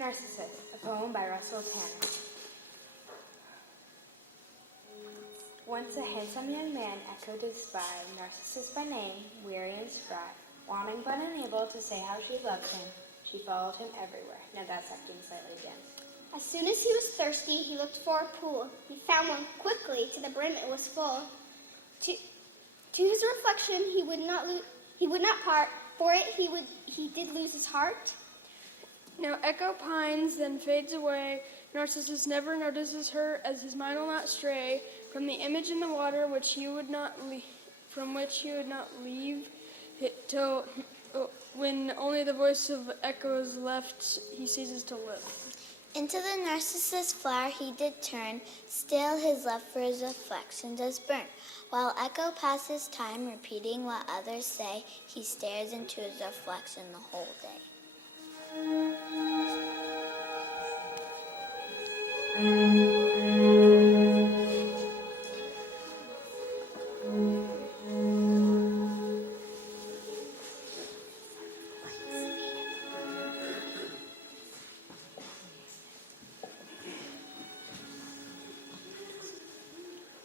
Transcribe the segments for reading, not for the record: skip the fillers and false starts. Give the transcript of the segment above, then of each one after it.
Narcissus, a poem by Russell Tanner. Once a handsome young man Echo did spy, Narcissus by name, weary and spry, wanting but unable to say how she loved him, she followed him everywhere. Now that's acting slightly dense. As soon as he was thirsty, he looked for a pool. He found one quickly, to the brim it was full. To his reflection he would not part, for it he did lose his heart. Now Echo pines, then fades away. Narcissus never notices her, as his mind will not stray from the image in the water which he would not leave till when only the voice of Echo is left, he ceases to live. Into the Narcissus flower he did turn, still his love for his reflection does burn. While Echo passes time repeating what others say, he stares into his reflection the whole day.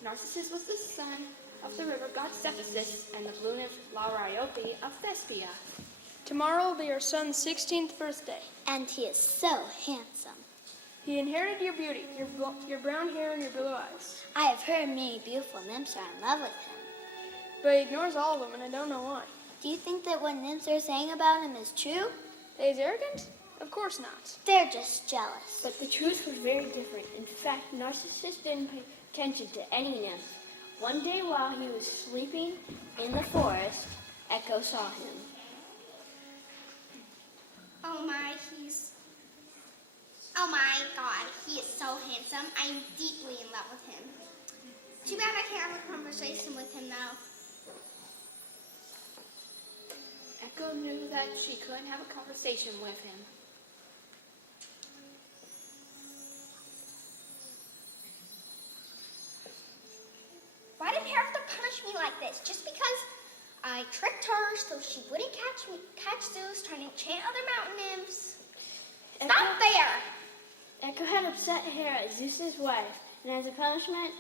Narcissus was the son of the river god Cephissus and the blue nymph Lauriope of Thespia. Tomorrow will be your son's 16th birthday. And he is so handsome. He inherited your beauty, your brown hair and your blue eyes. I have heard many beautiful nymphs are in love with him. But he ignores all of them, and I don't know why. Do you think that what nymphs are saying about him is true? That he's arrogant? Of course not. They're just jealous. But the truth was very different. In fact, Narcissus didn't pay attention to any nymph. One day while he was sleeping in the forest, Echo saw him. Oh my God, he is so handsome. I am deeply in love with him. Too bad I can't have a conversation with him though. Echo knew that she couldn't have a conversation with him. Why did you have to punish me like this? Just because I tricked her so she wouldn't catch Zeus trying to enchant other mountain nymphs? Stop there! Echo had upset Hera, Zeus's wife, and as a punishment,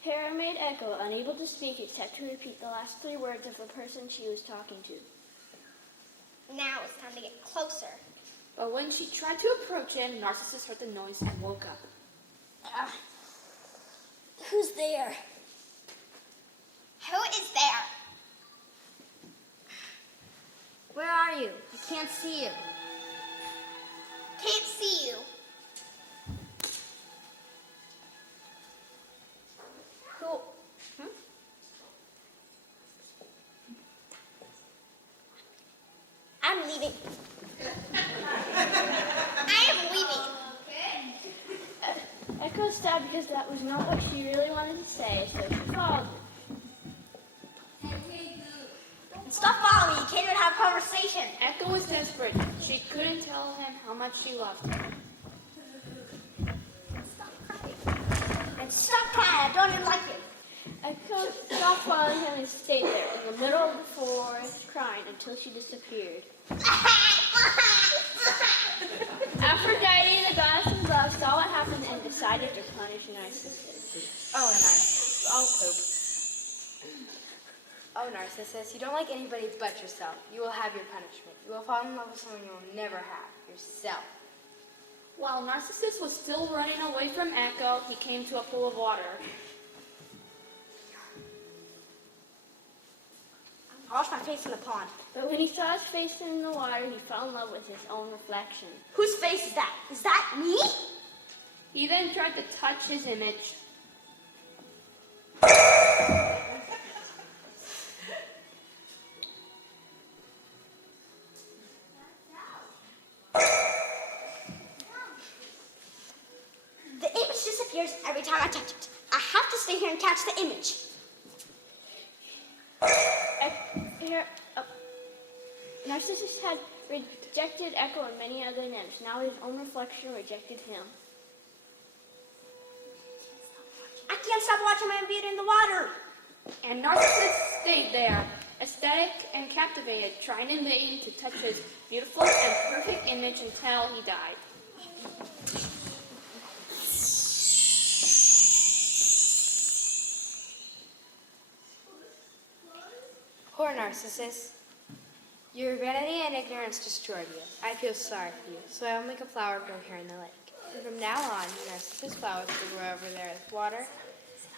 Hera made Echo unable to speak except to repeat the last 3 words of the person she was talking to. Now it's time to get closer. But when she tried to approach him, Narcissus heard the noise and woke up. Who's there? Who is there? Where are you? I can't see you. Can't see you. Who? I'm leaving. I am leaving. Echo was sad because that was not what she really wanted to say, so she followed him. Stop following me. You can't even have a conversation. Echo was desperate. She couldn't tell him how much she loved him. And stop crying. I don't even like it. Echo stopped following him and stayed there in the middle of the forest crying until she disappeared. Aphrodite, the goddess of love, saw what happened and decided to punish Narcissus. Oh, Narcissus. I'll poop. Oh, Narcissus, you don't like anybody but yourself. You will have your punishment. You will fall in love with someone you will never have, yourself. While Narcissus was still running away from Echo, he came to a pool of water. I washed my face in the pond. But when he saw his face in the water, he fell in love with his own reflection. Whose face is that? Is that me? He then tried to touch his image. The image disappears every time I touch it. I have to stay here and catch the image. Narcissus had rejected Echo and many other nymphs. Now his own reflection rejected him. I can't stop watching my beauty in the water. And Narcissus stayed there, ecstatic and captivated, trying in vain to touch his beautiful and perfect image until he died. Narcissus. Your vanity and ignorance destroyed you. I feel sorry for you, so I will make a flower grow here in the lake. And from now on, Narcissus flowers will grow over there with water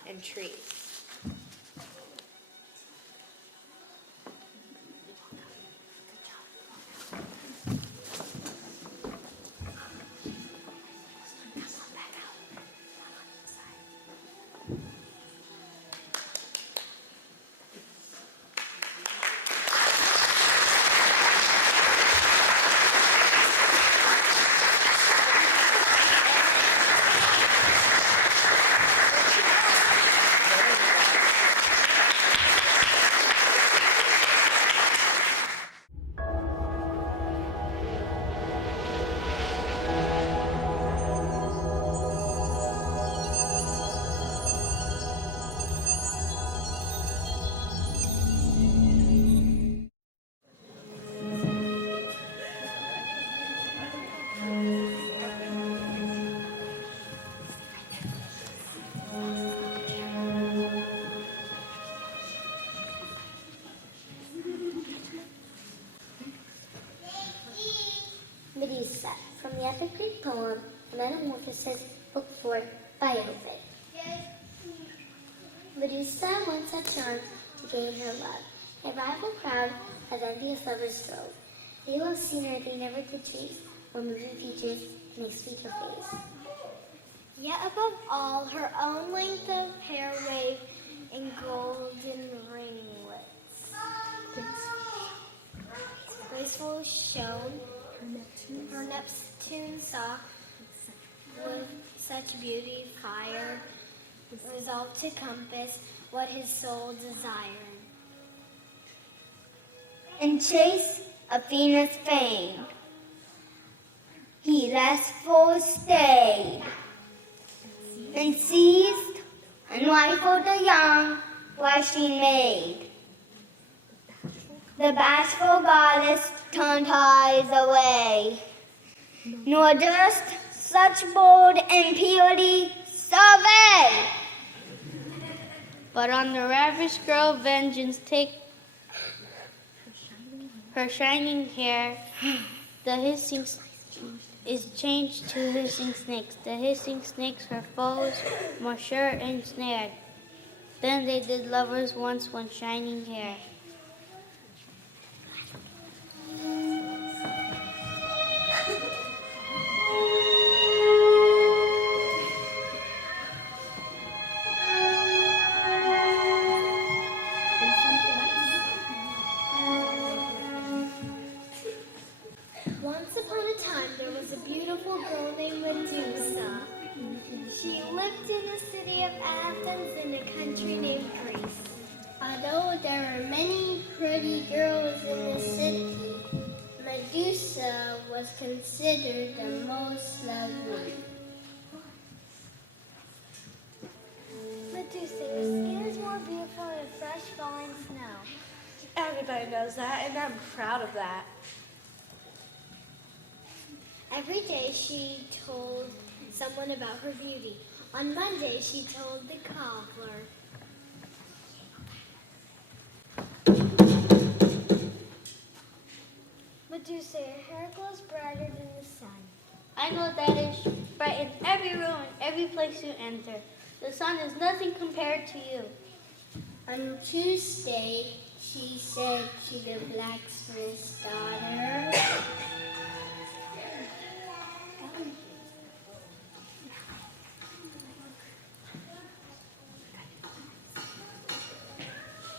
and trees. Medusa, from the epic Greek poem Metamorphoses, Book 4, by Ovid. Medusa once had charms to gain her love. A rival crowd of envious lovers strove. They loved scenery never could chase, or moving features in a sweeter face. Yet above all, her own length of hair waved in golden ringlets. Graceful shone her Neptune saw with such beauty fire, resolved to compass what his soul desired. In chase of Venus' fame, he restful stayed, and seized and rifled the young blushing maid. The bashful goddess turned her eyes away, nor durst such bold impurity survey. But on the ravished girl vengeance take her shining hair. The hissing is changed to hissing snakes. The hissing snakes her foes more sure ensnared. Then they did lovers once when shining hair. Once upon a time, there was a beautiful girl named Medusa. She lived in the city of Athens in a country named Greece. Although there are many pretty girls in the city, Medusa was considered the most lovely. Medusa, your skin is more beautiful than fresh falling snow. Everybody knows that, and I'm proud of that. Every day she told someone about her beauty. On Monday, she told the cobbler. Medusa, your hair glows brighter than the sun. I know that it brightens every room and every place you enter. The sun is nothing compared to you. On Tuesday, she said to the blacksmith's daughter,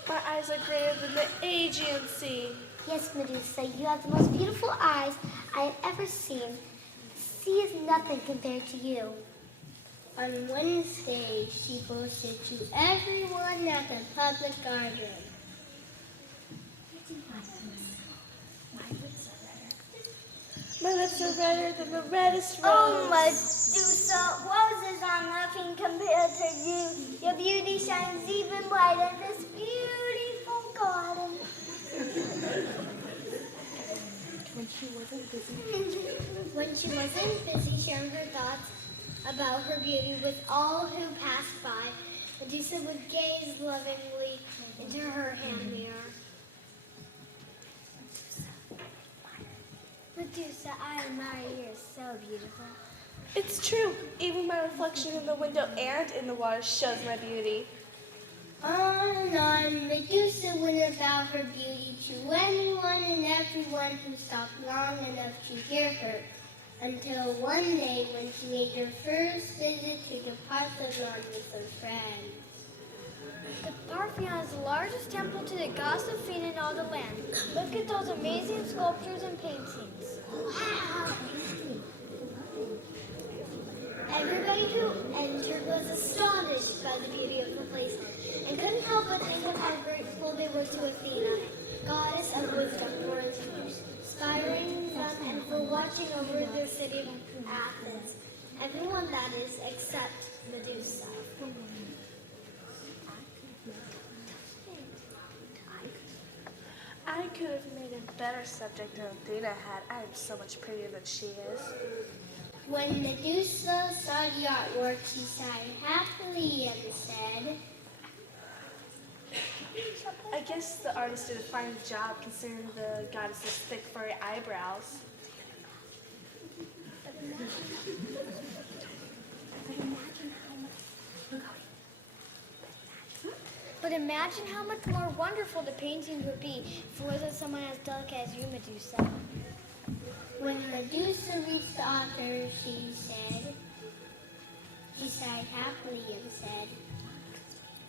My eyes are greater than the Aegean Sea. Yes, Medusa, you have the most beautiful eyes I have ever seen. The sea is nothing compared to you. on Wednesday, she boasted to everyone at the public garden. My lips are redder than the reddest rose. Oh, Medusa, roses are nothing compared to you. Your beauty shines even brighter in this beautiful garden. When she wasn't busy sharing her thoughts about her beauty with all who passed by, Medusa would gaze lovingly into her hand mirror. Medusa, I admire you. You're so beautiful. It's true. Even my reflection in the window and in the water shows my beauty. On and on, Medusa went about her beauty to anyone and everyone who stopped long enough to hear her, until one day when she made her first visit to the Parthenon with her friend. The Parthenon is the largest temple to the goddess Athena in all the land. Look at those amazing sculptures and paintings. Wow! Everybody who entered was astonished by the beauty of the place and couldn't help but think of how grateful they were to Athena, goddess of wisdom, for inspiring them and for watching over their city of Athens. Everyone, that is, except Medusa. I could have made a better subject than Athena had. I am so much prettier than she is. When Medusa saw the artwork, she sighed happily and said, I guess the artist did a fine job considering the goddess's thick furry eyebrows. But imagine how much more wonderful the paintings would be if it wasn't someone as delicate as you, Medusa. When Medusa reached the author, she sighed happily and said,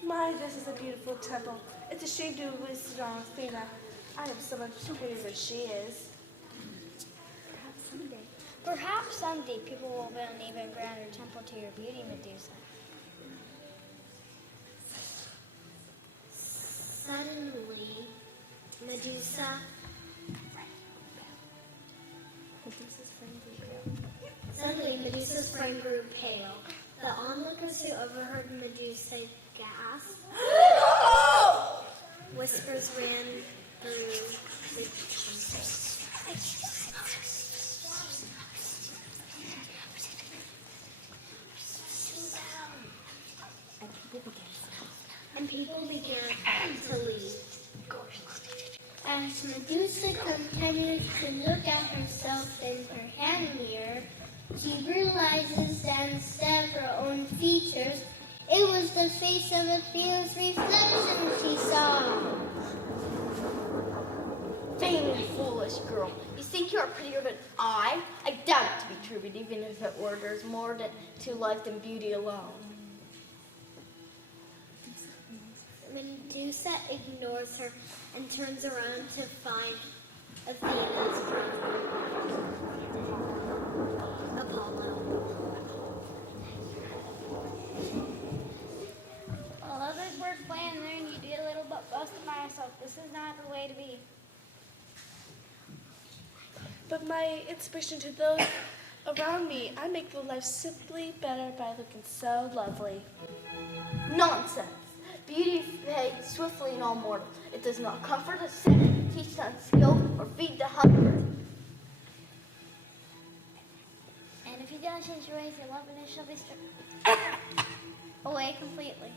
My, this is a beautiful temple. It's a shame to have wasted on Athena. I am so much prettier than she is. Perhaps someday people will build an even grander temple to your beauty, Medusa. Suddenly, Medusa's frame grew pale. The onlookers who overheard Medusa gasp. Whispers ran through the and people began to leave. As Medusa continues to look at herself in her hand mirror, she realizes that instead of her own features, it was the face of Athena's reflection she saw. Vain and foolish girl. You think you are prettier than I? I doubt it to be true, but even if it were, there's more to life than beauty alone. Medusa ignores her and turns around to find Athena's brother, Apollo. Well, others were playing there and you did a little but busted myself. This is not the way to be. But my inspiration to those around me, I make their life simply better by looking so lovely. Nonsense. Beauty fades swiftly in all mortals. It does not comfort the sick, teach the unskilled, or feed the hungry. And if you don't change your ways, your love and it shall be stripped away completely.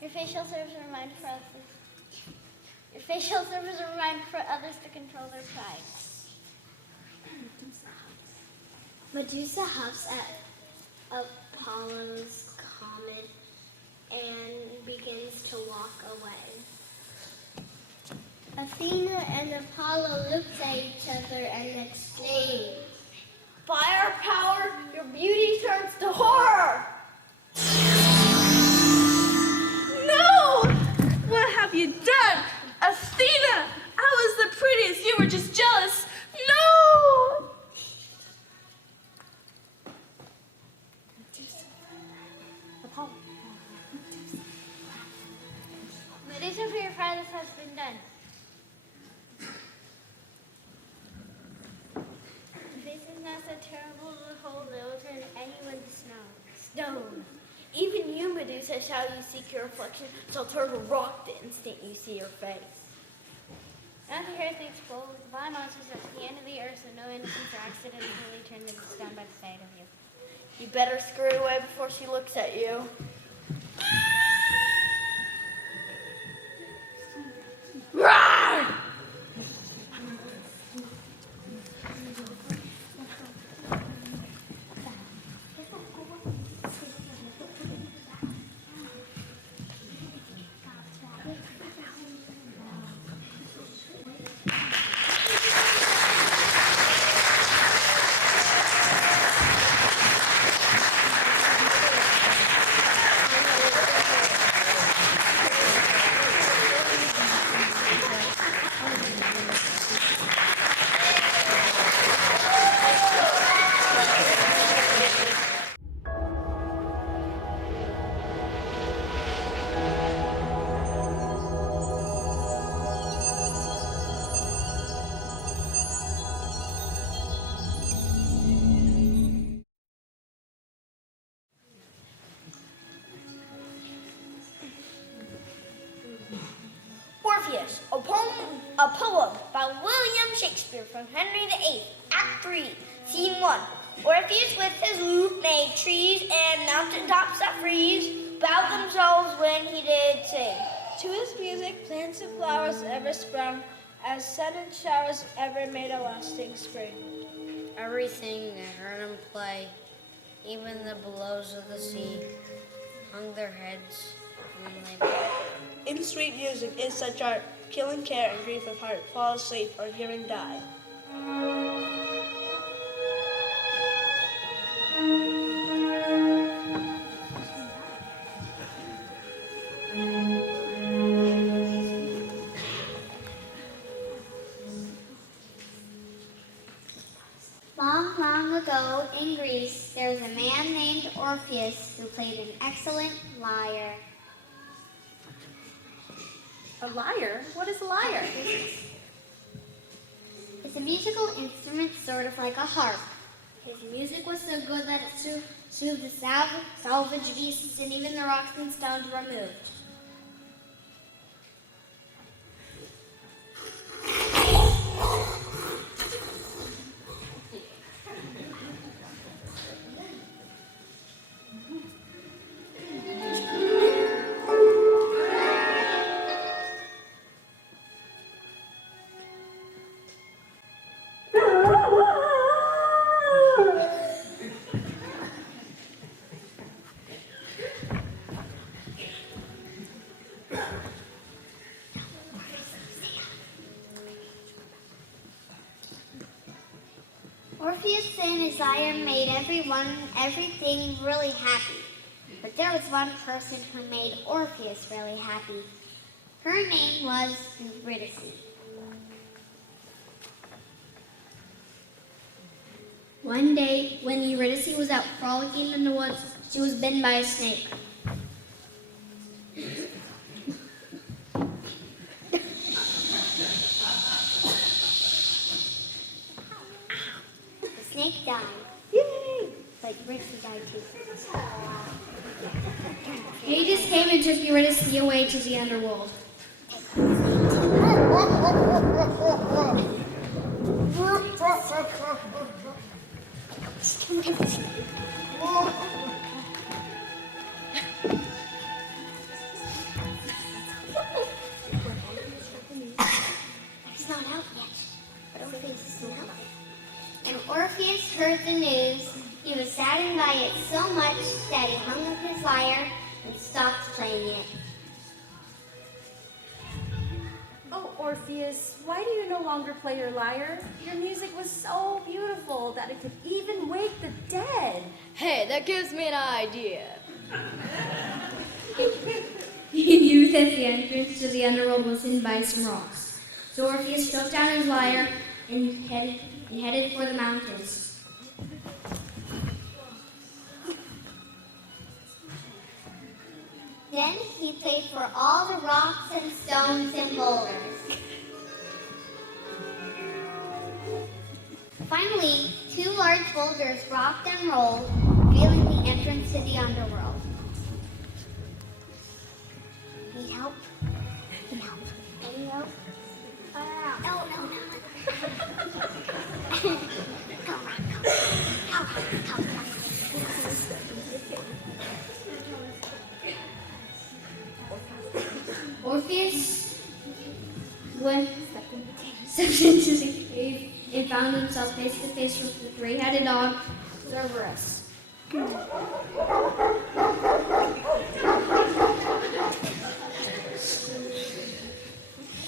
Your facial serves a reminder for others. Your facial serves as a reminder for others to control their pride. Medusa huffs at Apollo's comment and begins to walk away. Athena and Apollo looked at each other and exclaimed, By our power, your beauty turns to horror. No! What have you done? Athena! I was the prettiest. You were just jealous. No! Medusa, for your pride, this has been done. This is not so terrible to behold, it will turn anyone to stone. Even you, Medusa, shall you seek your reflection, shall turn to rock the instant you see your face. Now the earth is full of vile monsters at the end of the earth, so no innocents are accidentally turned into stone by the sight of you. You better scurry away before she looks at you. Orpheus, a poem by William Shakespeare from Henry VIII, Act 3, Scene 1. Orpheus with his lute made trees and mountain tops that freeze, bowed themselves when he did sing. To his music, plants and flowers ever sprung, as sudden showers ever made a lasting spring. Everything that heard him play, even the billows of the sea, hung their heads when they played. In sweet music is such art, killing care and grief of heart, fall asleep or hearing die. Long, long ago in Greece, there was a man named Orpheus who played an excellent lyre. A lyre? What is a lyre? It's a musical instrument sort of like a harp. His music was so good that it soothed the salvage beasts and even the rocks and stones were moved. Orpheus and his lyre made everything really happy. But there was one person who made Orpheus really happy. Her name was Eurydice. One day, when Eurydice was out frolicking in the woods, she was bitten by a snake. The snake died. Yay! But Eurydice died too. Hades came and took Eurydice away to the underworld. It's not out yet, but Orpheus is still alive. And Orpheus heard the news. He was saddened by it so much that he hung up his lyre and stopped playing it. Oh, Orpheus, why do you no longer play your lyre? Your music was so beautiful that it could even wake the dead. Hey, that gives me an idea. He knew that the entrance to the underworld was hidden by some rocks. So Orpheus took down his lyre and headed for the mountains. Then he played for all the rocks and stones and boulders. Finally, two large boulders rocked and rolled, revealing the entrance to the underworld. Need help? Need help? Any help? No. Orpheus stepped into the cave and found himself face to face with the three-headed dog, Cerberus.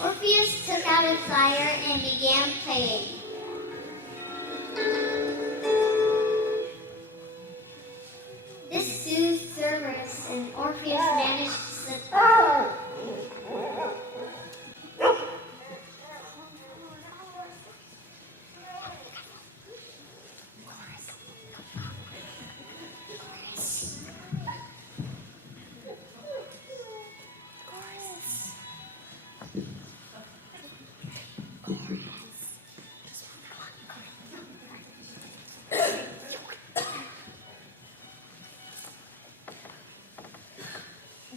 Orpheus took out his lyre and began playing. This soothed Cerberus, and Orpheus managed to slip.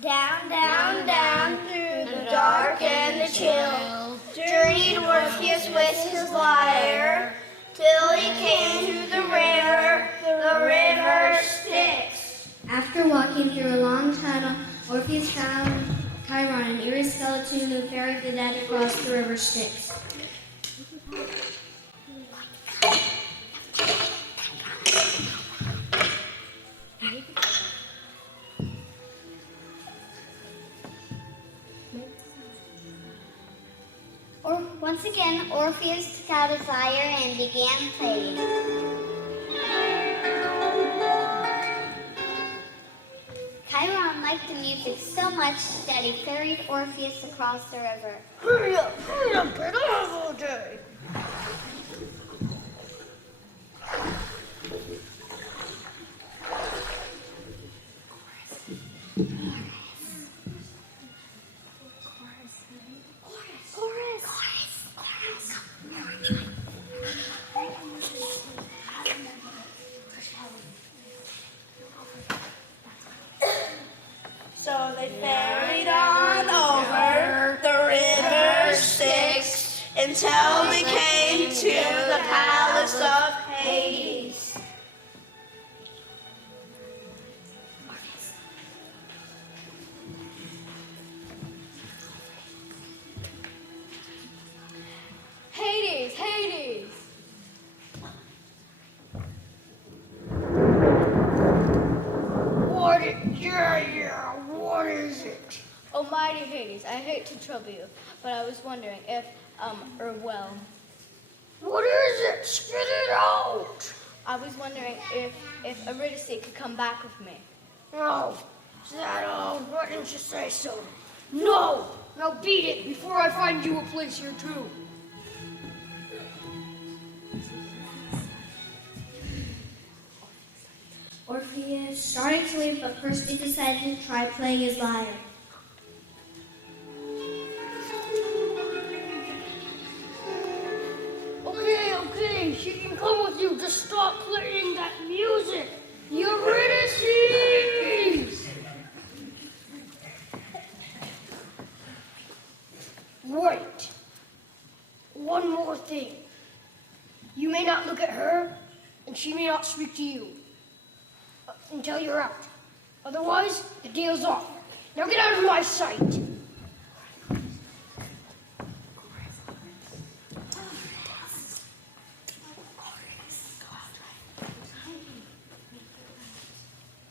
Down, down, down through the dark and the chill, journeyed Orpheus with his lyre, till he came to the river Styx. After walking through a long tunnel, Orpheus found Chiron, an eerie skeleton who ferried the dead across the river Styx. Once again, Orpheus took out his lyre and began playing. Chiron liked the music so much that he ferried Orpheus across the river. Hurry up, get over there. So they ferried on over the river Styx until they came to the palace of Hades. Hades, Hades! What is it? Oh, mighty Hades, I hate to trouble you, but I was wondering if, What is it? Spit it out. I was wondering if Eurydice could come back with me. No. Is that all? Why didn't you say so? No! Now beat it before I find you a place here too. Orpheus started to leave, but first he decided to try playing his lyre. Okay, she can come with you. Just stop playing that music. Eurydice! Wait. One more thing. You may not look at her, and she may not speak to you until you're out. Otherwise, the deal's off. Now get out of my sight.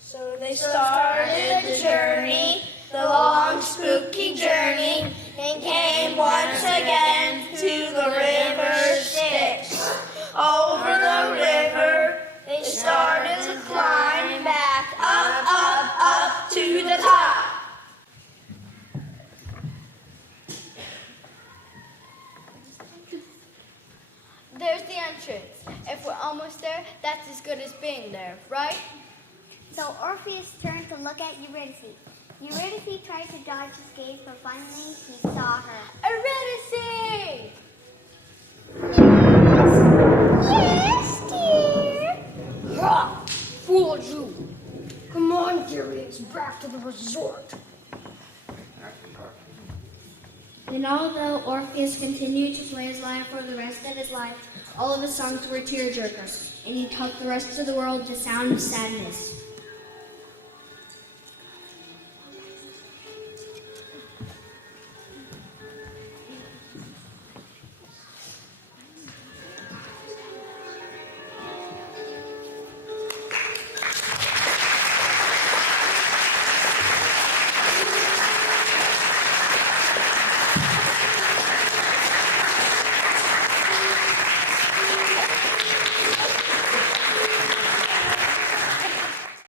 So they started the journey, the long spooky journey, and came once again to the river Styx. Over the river, they started to climb back up to the top. There's the entrance. If we're almost there, that's as good as being there, right? So Orpheus turned to look at Eurydice. Eurydice tried to dodge his gaze, but finally he saw her. Eurydice! Yes, dear. Ha! Fooled you. Come on, Eurydice, back to the resort. And although Orpheus continued to play his lyre for the rest of his life, all of his songs were tearjerkers, and he taught the rest of the world the sound of sadness.